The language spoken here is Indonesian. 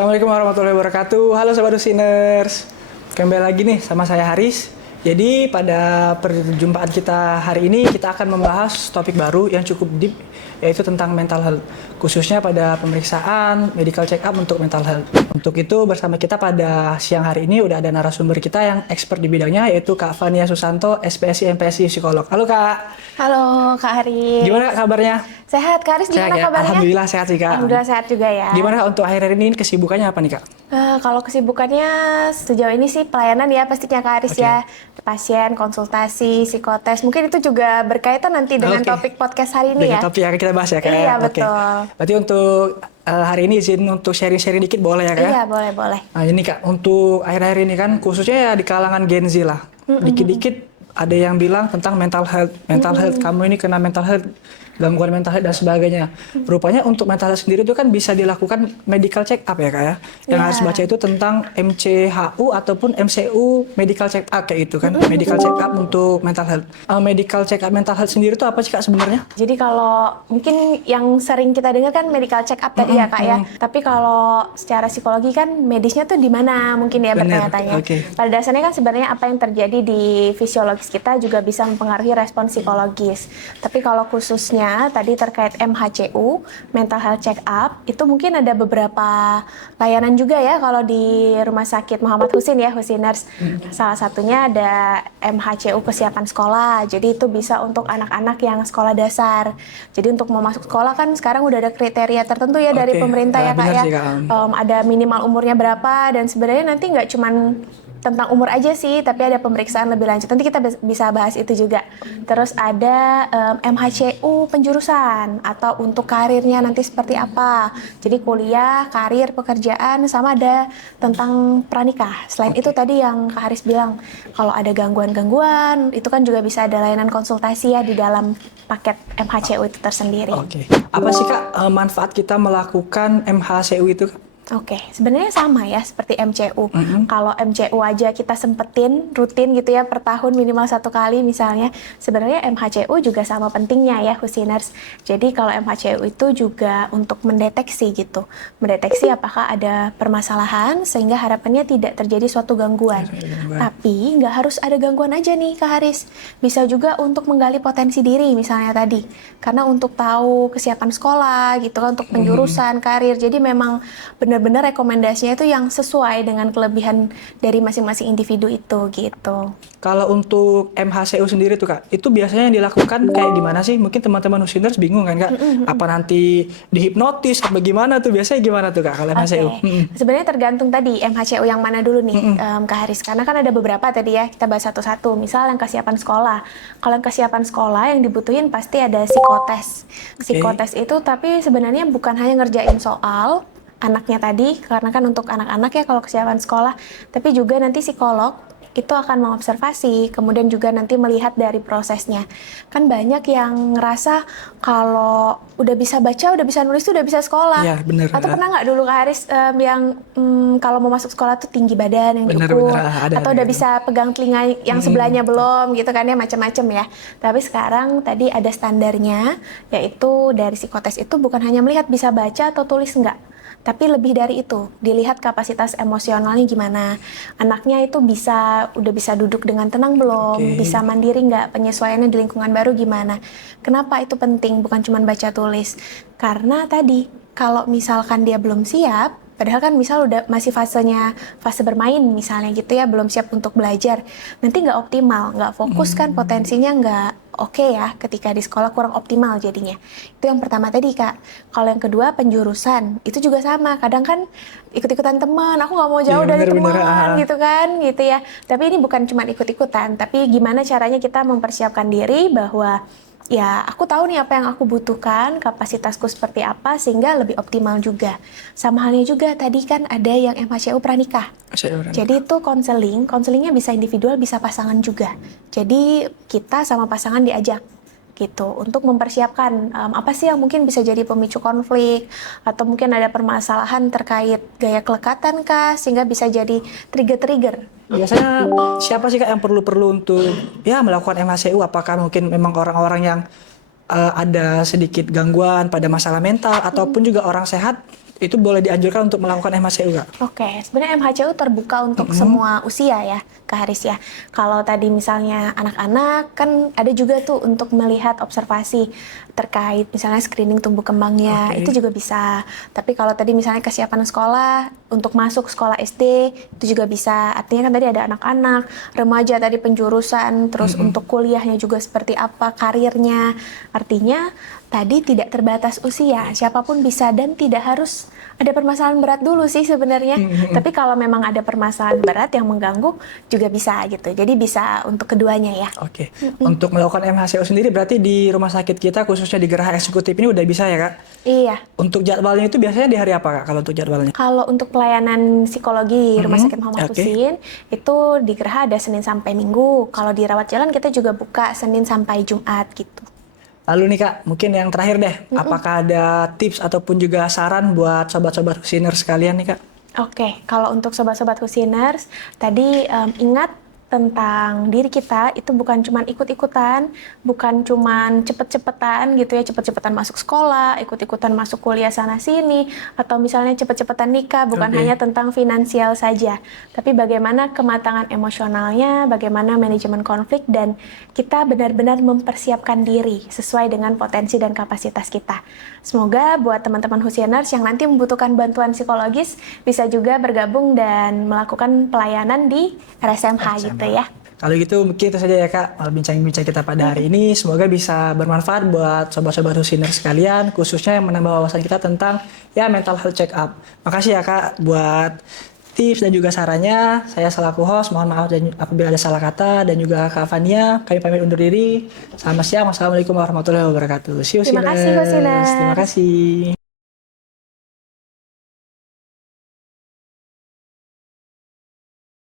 Assalamualaikum warahmatullahi wabarakatuh. Halo Sobat Husiners. Kembali lagi nih sama saya Haris. Jadi pada perjumpaan kita hari ini kita akan membahas topik baru yang cukup deep, yaitu tentang mental health. Khususnya pada pemeriksaan medical check up untuk mental health. Untuk itu bersama kita pada siang hari ini udah ada narasumber kita yang expert di bidangnya, yaitu Kak Fania Susanto, SPSI MPSI Psikolog. Halo Kak. Halo Kak Haris. Gimana kabarnya? Sehat Kak Haris, gimana ya? kabarnya? Alhamdulillah sehat sih Kak. Alhamdulillah sehat juga ya. Gimana untuk akhir-akhir ini kesibukannya apa nih Kak? Kalau kesibukannya sejauh ini sih pelayanan ya pastinya Kak Haris ya. Pasien, konsultasi, psikotes. Mungkin itu juga berkaitan nanti dengan topik podcast hari ini dengan ya. topik yang kita bahas ya Kak. Iya betul. Berarti untuk hari ini izin untuk sharing-sharing dikit boleh ya Kak? Iya boleh. Nah ini Kak, untuk akhir-akhir ini kan khususnya ya di kalangan Gen Z lah. Dikit-dikit ada yang bilang tentang mental health. Mental health, kamu ini kena mental health, gangguan mental health dan sebagainya. Rupanya untuk mental health sendiri itu kan bisa dilakukan medical check up ya Kak ya. Yang harus baca itu tentang MCHU ataupun MCU medical check up kayak itu kan. Medical check up untuk mental health. Medical check up mental health sendiri itu apa sih Kak sebenarnya? Jadi kalau mungkin yang sering kita dengar kan medical check up tadi ya Kak ya. Tapi kalau secara psikologi kan medisnya tuh di mana mungkin ya bertanya-tanya. Pada dasarnya kan sebenarnya apa yang terjadi di fisiologis kita juga bisa mempengaruhi respon psikologis. Tapi kalau khususnya tadi terkait MHCU, mental health check up, itu mungkin ada beberapa layanan juga ya kalau di Rumah Sakit Muhammad Husin ya, Husiners. Salah satunya ada MHCU kesiapan sekolah. Jadi itu bisa untuk anak-anak yang sekolah dasar. Jadi untuk mau masuk sekolah kan sekarang udah ada kriteria tertentu ya dari pemerintah ya Kak ya. Ada minimal umurnya berapa dan sebenarnya nanti nggak cuman tentang umur aja sih, tapi ada pemeriksaan lebih lanjut. Nanti kita bisa bahas itu juga. Terus ada MHCU penjurusan atau untuk karirnya nanti seperti apa. Jadi kuliah, karir, pekerjaan, sama ada tentang pranikah. Selain itu tadi yang Kak Haris bilang, kalau ada gangguan-gangguan, itu kan juga bisa ada layanan konsultasi ya di dalam paket MHCU itu tersendiri. Apa sih Kak manfaat kita melakukan MHCU itu Kak? Sebenarnya sama ya seperti MCU. Kalau MCU aja kita sempetin rutin gitu ya per tahun minimal 1 kali misalnya. Sebenarnya MHCU juga sama pentingnya ya Husiners. Jadi kalau MHCU itu juga untuk mendeteksi gitu. Mendeteksi apakah ada permasalahan sehingga harapannya tidak terjadi suatu gangguan. Tapi nggak harus ada gangguan aja nih Kak Haris. Bisa juga untuk menggali potensi diri misalnya tadi. Karena untuk tahu kesiapan sekolah gitu kan, untuk penjurusan, karir. Jadi memang benar-benar rekomendasinya itu yang sesuai dengan kelebihan dari masing-masing individu itu gitu. Kalau untuk MHCU sendiri tuh Kak, itu biasanya yang dilakukan kayak gimana sih? Mungkin teman-teman Husiners bingung kan Kak, apa nanti dihipnotis apa gimana tuh? Biasanya gimana tuh Kak kalau MHCU? Sebenarnya tergantung tadi MHCU yang mana dulu nih Kak Haris, karena kan ada beberapa tadi ya, kita bahas satu-satu. Misal yang kesiapan sekolah. Kalau yang kesiapan sekolah yang dibutuhin pasti ada psikotes. Psikotes itu tapi sebenarnya bukan hanya ngerjain soal anaknya tadi, karena kan untuk anak-anak ya kalau kesiapan sekolah, tapi juga nanti psikolog itu akan mengobservasi, kemudian juga nanti melihat dari prosesnya. Kan banyak yang ngerasa kalau udah bisa baca, udah bisa nulis, udah bisa sekolah. Ya, bener. Atau pernah nggak dulu Kak Haris yang kalau mau masuk sekolah tuh tinggi badan yang diukur, atau udah bisa pegang telinga yang sebelahnya belum gitu kan ya, macam-macam ya. Tapi sekarang tadi ada standarnya, yaitu dari psikotes itu bukan hanya melihat bisa baca atau tulis enggak. Tapi lebih dari itu, dilihat kapasitas emosionalnya gimana. Anaknya itu udah bisa duduk dengan tenang belum, bisa mandiri nggak, penyesuaiannya di lingkungan baru gimana. Kenapa itu penting, bukan cuma baca tulis. Karena tadi, kalau misalkan dia belum siap, padahal kan misal udah masih fase bermain misalnya gitu ya, belum siap untuk belajar, nanti nggak optimal, nggak fokus kan, potensinya nggak oke ya, ketika di sekolah kurang optimal jadinya. Itu yang pertama tadi Kak. Kalau yang kedua penjurusan, itu juga sama. Kadang kan ikut-ikutan teman, aku nggak mau jauh dari teman gitu kan, gitu ya. Tapi ini bukan cuma ikut-ikutan, tapi gimana caranya kita mempersiapkan diri bahwa ya aku tahu nih apa yang aku butuhkan, kapasitasku seperti apa, sehingga lebih optimal juga. Sama halnya juga tadi kan ada yang MHCU pranikah. Jadi itu konselingnya bisa individual, bisa pasangan juga. Jadi kita sama pasangan diajak gitu untuk mempersiapkan apa sih yang mungkin bisa jadi pemicu konflik, atau mungkin ada permasalahan terkait gaya kelekatan kah, sehingga bisa jadi trigger-trigger. Biasanya siapa sih Kak yang perlu untuk ya melakukan MHCU? Apakah mungkin memang orang-orang yang ada sedikit gangguan pada masalah mental, ataupun juga orang sehat itu boleh dianjurkan untuk melakukan MHCU, Kak? Oke, sebenarnya MHCU terbuka untuk semua usia ya, Kak Haris ya. Kalau tadi misalnya anak-anak, kan ada juga tuh untuk melihat observasi terkait misalnya screening tumbuh kembangnya, itu juga bisa. Tapi kalau tadi misalnya kesiapan sekolah, untuk masuk sekolah SD, itu juga bisa. Artinya kan tadi ada anak-anak, remaja tadi penjurusan, terus untuk kuliahnya juga seperti apa, karirnya. Artinya tadi tidak terbatas usia, siapapun bisa dan tidak harus ada permasalahan berat dulu sih sebenarnya. Tapi kalau memang ada permasalahan berat yang mengganggu juga bisa gitu. Jadi bisa untuk keduanya ya. Oke. Untuk melakukan MHCU sendiri berarti di rumah sakit kita khususnya di Geraha Eksekutif ini udah bisa ya, Kak? Iya. Untuk jadwalnya itu biasanya di hari apa, Kak, kalau untuk jadwalnya? Kalau untuk pelayanan psikologi Rumah Sakit Muhammad Husin itu di Geraha ada Senin sampai Minggu. Kalau di rawat jalan kita juga buka Senin sampai Jumat gitu. Lalu nih, Kak, mungkin yang terakhir deh, apakah ada tips ataupun juga saran buat sobat-sobat Husiners sekalian nih, Kak? Oke, kalau untuk sobat-sobat Husiners, tadi ingat tentang diri kita itu bukan cuman ikut-ikutan, bukan cuman cepet-cepetan gitu ya, cepet-cepetan masuk sekolah, ikut-ikutan masuk kuliah sana-sini, atau misalnya cepet-cepetan nikah, bukan hanya tentang finansial saja, tapi bagaimana kematangan emosionalnya, bagaimana manajemen konflik, dan kita benar-benar mempersiapkan diri sesuai dengan potensi dan kapasitas kita. Semoga buat teman-teman Husiners yang nanti membutuhkan bantuan psikologis bisa juga bergabung dan melakukan pelayanan di RSMH gitu ya. Kalau gitu mungkin itu saja ya, Kak, bincang-bincang kita pada hari ini. Semoga bisa bermanfaat buat sobat-sobat Husiners sekalian, khususnya yang menambah wawasan kita tentang ya mental health check up. Makasih ya, Kak, buat tips dan juga sarannya. Saya selaku host, mohon maaf dan apabila ada salah kata, dan juga Kak Fania, kami pamit undur diri. Selamat siang, wassalamualaikum warahmatullahi wabarakatuh. See you, Terima kasih, Husiners. Terima kasih.